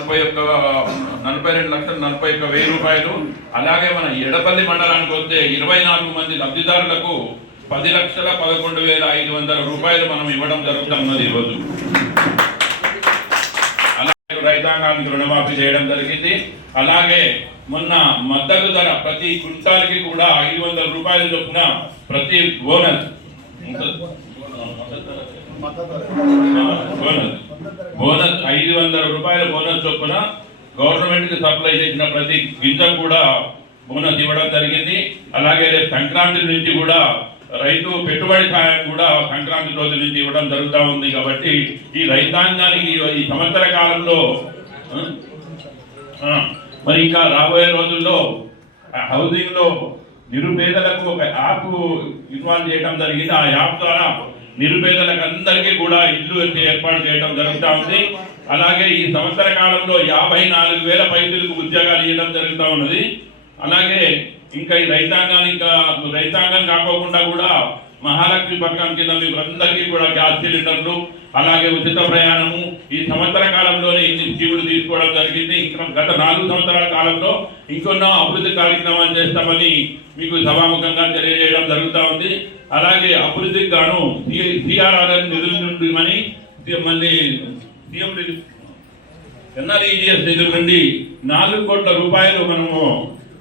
నలభై ఒక్క నలభై రెండు లక్షల నలభై ఒక్క వెయ్యి రూపాయలు. అలాగే మన ఎడపల్లి మండలానికి వస్తే ఇరవై నాలుగు మంది లబ్ధిదారులకు పది లక్షల పదకొండు వేల ఐదు వందల రూపాయలు మనం ఇవ్వడం జరుగుతున్నది ఈరోజు. అలాగే రైతాంగానికి రుణమాఫీ చేయడం జరిగింది. అలాగే మొన్న మద్దతు ధర ప్రతి క్వింటాల్కి కూడా ఐదు వందల రూపాయల చొప్పున ప్రతి బోనస్ బోనస్ బోనస్ ఐదు వందల రూపాయల బోనస్ చొప్పున గవర్నమెంట్కి సప్లై చేసిన ప్రతి గింజకు కూడా బోనస్ ఇవ్వడం జరిగింది. అలాగే రేపు సంక్రాంతి నుంచి కూడా రైతు పెట్టుబడి సాయం కూడా సంక్రాంతి రోజు నుంచి ఇవ్వడం జరుగుతూ ఉంది కాబట్టి ఈ రైతాంగానికి ఈ సంవత్సర కాలంలో మరి ఇంకా రాబోయే రోజుల్లో హౌసింగ్లో నిరుపేదలకు ఒక యాప్ ఇన్వాల్వ్ చేయడం జరిగింది. ఆ యాప్ ద్వారా నిరుపేదలకు అందరికీ కూడా ఇల్లు ఏర్పాటు చేయడం జరుగుతూ ఉంది. అలాగే ఈ సంవత్సర కాలంలో యాభై నాలుగు వేల పైసలకు ఉద్యోగాలు ఇవ్వడం జరుగుతూ ఉన్నది. అలాగే ఇంకా ఈ రైతాంగాన్ని ఇంకా రైతాంగం కాకోకుండా కూడా మహాలక్ష్మి పథకం కింద మీకు అందరికీ కూడా గ్యాస్ సిలిండర్లు అలాగే ఉచిత ప్రయాణము ఈ సంవత్సర కాలంలోనే ఇన్ని స్కీములు తీసుకోవడం జరిగింది. ఇంకా గత నాలుగు సంవత్సరాల కాలంలో ఇంకొన్నో అభివృద్ధి కార్యక్రమాలు చేస్తామని మీకు సభాముఖంగా తెలియజేయడం జరుగుతూ ఉంది. అలాగే మని మళ్ళీ సీఎం రిలీఫ్ ఎన్ఆర్ఈజిఎస్ నిధుల నుండి నాలుగు కోట్ల రూపాయలు మనము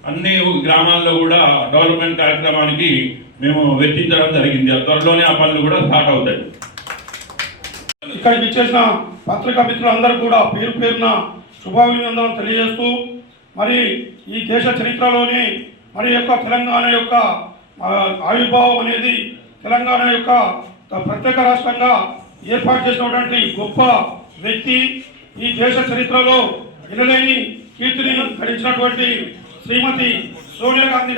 అన్ని గ్రామాల్లో కూడా డెవలప్మెంట్ కార్యక్రమానికి మేము వెచ్చించడం జరిగింది. త్వరలోనే ఆ పనులు కూడా స్టార్ట్ అవుతాయి. ఇక్కడికి ఇచ్చేసిన పత్రికా మిత్రులందరూ కూడా పేరు పేరున శుభాభినందనలు తెలియజేస్తూ మరి ఈ దేశ చరిత్రలోని మరి యొక్క తెలంగాణ యొక్క ఆవిర్భావం అనేది తెలంగాణ యొక్క ప్రత్యేక రాష్ట్రంగా ఏర్పాటు చేసినటువంటి గొప్ప వ్యక్తి ఈ దేశ చరిత్రలో ఎనలేని కీర్తిని గడించినటువంటి శ్రీమతి సోనియా గాంధీ